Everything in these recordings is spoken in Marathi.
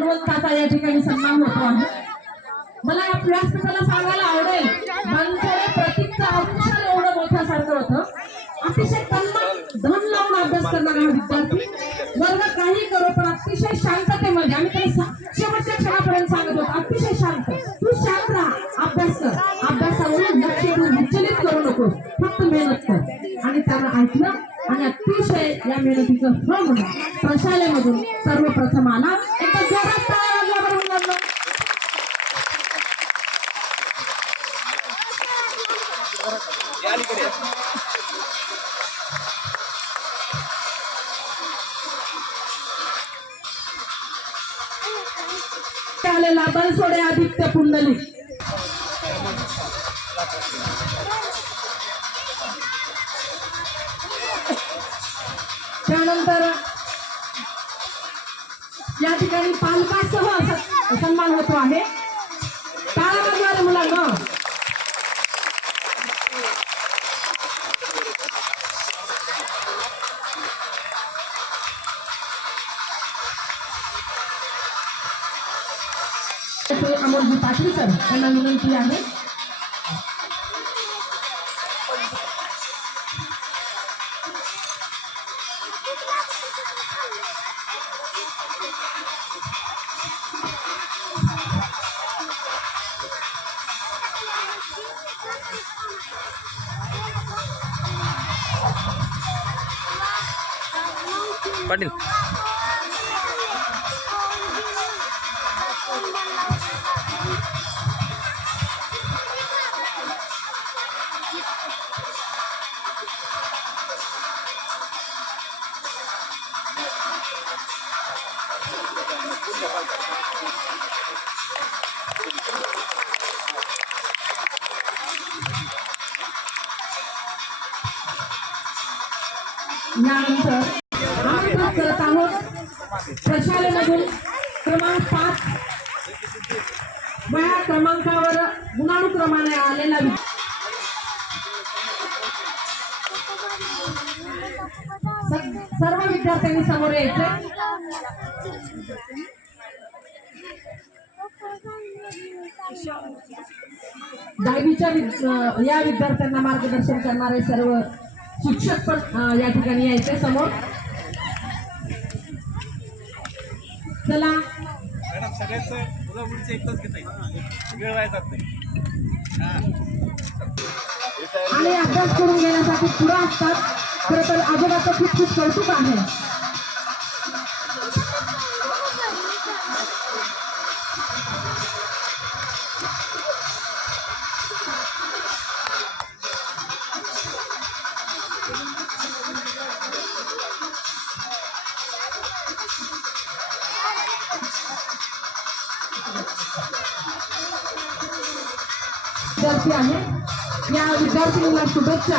गुणवंताचा या ठिकाणी सन्मान होतो आहे. मला या व्यासपीठाला सांगायला आवडेल बनसोडे प्रतीकचं अक्षर एवढं मोठ्यासारखं होतं. अतिशय तन्मन धन लावून अभ्यास करणारा हा विद्यार्थी. वर्ग काही करो पण अतिशय शांततेमध्ये आम्ही त्याला शेवटच्या क्षणापर्यंत सांगत होतो अतिशय शांत. तू शांत राहा अभ्यास कर. अभ्यासावरून लक्ष देऊन विचलित करू नको फक्त मेहनत कर. आणि त्यानं ऐकलं आणि अतिशय या मेहनतीचं फळ म्हणून प्रशालेमधून सर्वप्रथम आला. आलेला बनसोडे आदित्य पुंडलिक. त्यानंतर या ठिकाणी पालकासह सन्मान होतो आहे. टाळा वाजणारे मुलांना. अमोलजी पाटील सर यांना विनंती आहे पाटील यानंतर आमंत्रित करत आहोत प्रशालेमधून क्रमांक पाच. वया क्रमांकावर गुणानुक्रमाने आलेला सर्व विद्यार्थ्यांनी समोर यायचं दहावीच्या या विद्यार्थ्यांना मार्गदर्शन करणारे सर्व शिक्षक पण या ठिकाणी यायचे समोर. चला. आणि अभ्यास करून घेण्यासाठी पुढे असतात. खरं तर आजोबाचं खूप खूप कौतुक आहे. विद्यार्थी आहे या विद्यार्थिनीला शुभेच्छा.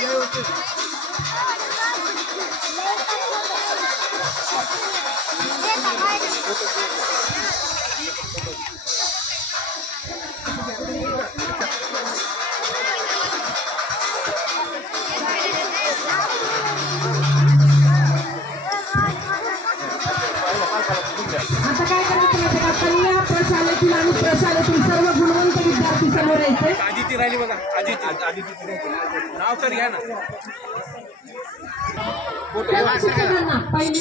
気合い落ちる。Thank you. राहिली बघा आदिती. नाव तर घ्या ना. सर्व शिक्षकांना पहिली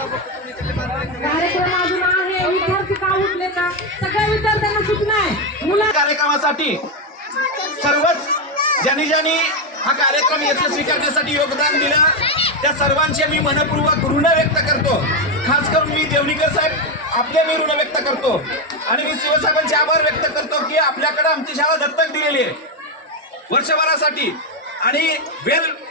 कार्यक्रम अजून आहे. विद्यार्थी का उठले का? सगळ्या विद्यार्थ्यांना सूचना आहे. मुला कार्यक्रमासाठी सर्वच ज्यांनी ज्यांनी हा कार्यक्रम यशस्वी करण्यासाठी योगदान दिलं त्या सर्वांचे मी मनपूर्वक ऋण व्यक्त करतो. खास करून मी देवणीकर साहेब आपले मी ऋण व्यक्त करतो. आणि मी शिवसाहेबांचे आभार व्यक्त करतो की आपल्याकडे आमची शाळा दत्तक दिलेली आहे. वर्षभरासाठी. आणि well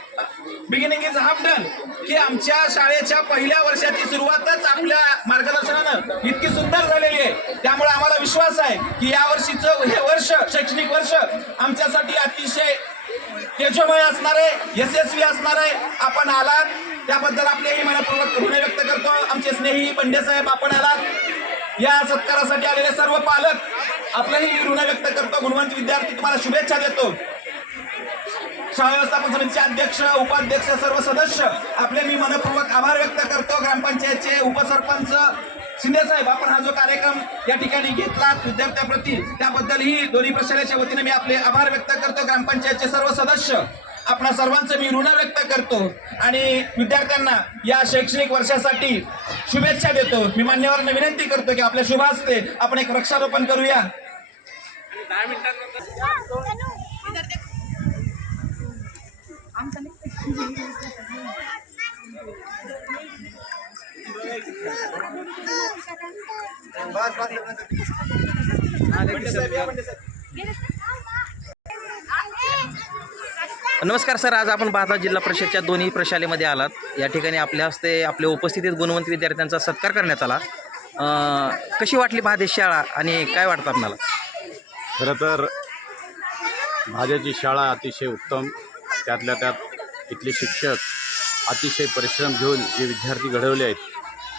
beginning is half done की आमच्या शाळेच्या पहिल्या वर्षाची सुरुवातच आपल्या मार्गदर्शनानं इतकी सुंदर झालेली आहे. त्यामुळे आम्हाला विश्वास आहे की या वर्षीचं हे वर्ष शैक्षणिक वर्ष आमच्यासाठी अतिशय तेजोमय असणार आहे यशस्वी असणार आहे. आपण आलात. त्याबद्दल आपलेही मनपूर्वक ऋण व्यक्त करतो. आमचे स्नेही पंडे साहेब आपण आलात. या सत्कारासाठी आलेले सर्व पालक आपलंही ऋण व्यक्त करतो. गुणवंत विद्यार्थी तुम्हाला शुभेच्छा देतो. शाळा व्यवस्थापन समितीचे अध्यक्ष उपाध्यक्ष सर्व सदस्य आपले मी मनपूर्वक आभार व्यक्त करतो. ग्रामपंचायतचे उपसरपंच शिंदे साहेब आपण हा जो कार्यक्रम या ठिकाणी घेतला विद्यार्थ्याप्रती त्याबद्दलही दोन्ही प्रशालेच्या वतीने मी आपले आभार व्यक्त करतो. ग्रामपंचायतचे सर्व सदस्य आपणा सर्वांचं मी ऋण व्यक्त करतो आणि विद्यार्थ्यांना या शैक्षणिक वर्षासाठी शुभेच्छा देतो. मी मान्यवरांना विनंती करतो की आपल्या शुभ आपण एक वृक्षारोपण करूया दहा मिनिटांनंतर पंडे साहेब या, पंडे साहेब. नमस्कार सर आज आपण पाहता जिल्हा परिषदच्या दोन्ही प्रशालेमध्ये आलात. या ठिकाणी आपल्या हस्ते आपल्या उपस्थितीत गुणवंत विद्यार्थ्यांचा सत्कार करण्यात आला. अं, कशी वाटली महादेश शाळा आणि काय वाटतं आपल्याला? खरं तर भाज्याची शाळा अतिशय उत्तम त्यातल्या त्यात इथले शिक्षक अतिशय परिश्रम घेऊन जे विद्यार्थी घडवले आहेत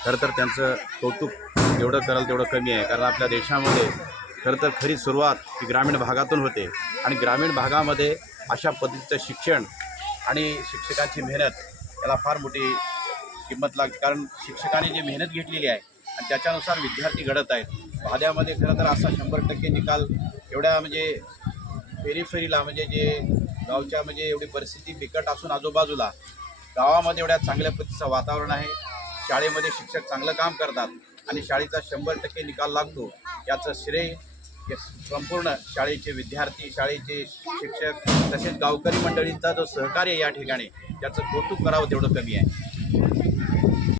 खरं तर त्यांचं कौतुक जेवढं कराल तेवढं कमी आहे. कारण आपल्या देशामध्ये खरं तर खरी सुरुवात ही ग्रामीण भागातून होते. आणि ग्रामीण भागामध्ये अशा पद्धतीचं शिक्षण आणि शिक्षकांची मेहनत याला फार मोठी किंमत लागते कारण शिक्षकांनी जी मेहनत घेतलेली आहे आणि त्याच्यानुसार विद्यार्थी घडत आहेत. भाद्यामध्ये खरं तर असा शंभर टक्के निकाल एवढ्या म्हणजे फेरीफेरीला म्हणजे जे गावच्या म्हणजे एवढी परिस्थिती बिकट असून आजूबाजूला गावामध्ये एवढ्या चांगल्या पद्धतीचं वातावरण आहे. शाळेमध्ये शिक्षक चांगलं काम करतात आणि शाळेचा शंभर टक्के निकाल लागतो. याचं श्रेय संपूर्ण शाळेचे विद्यार्थी शाळेचे शिक्षक तसेच गावकरी मंडळींचा जो सहकार्य या ठिकाणी त्याचं कौतुक करावं तेवढं कमी आहे.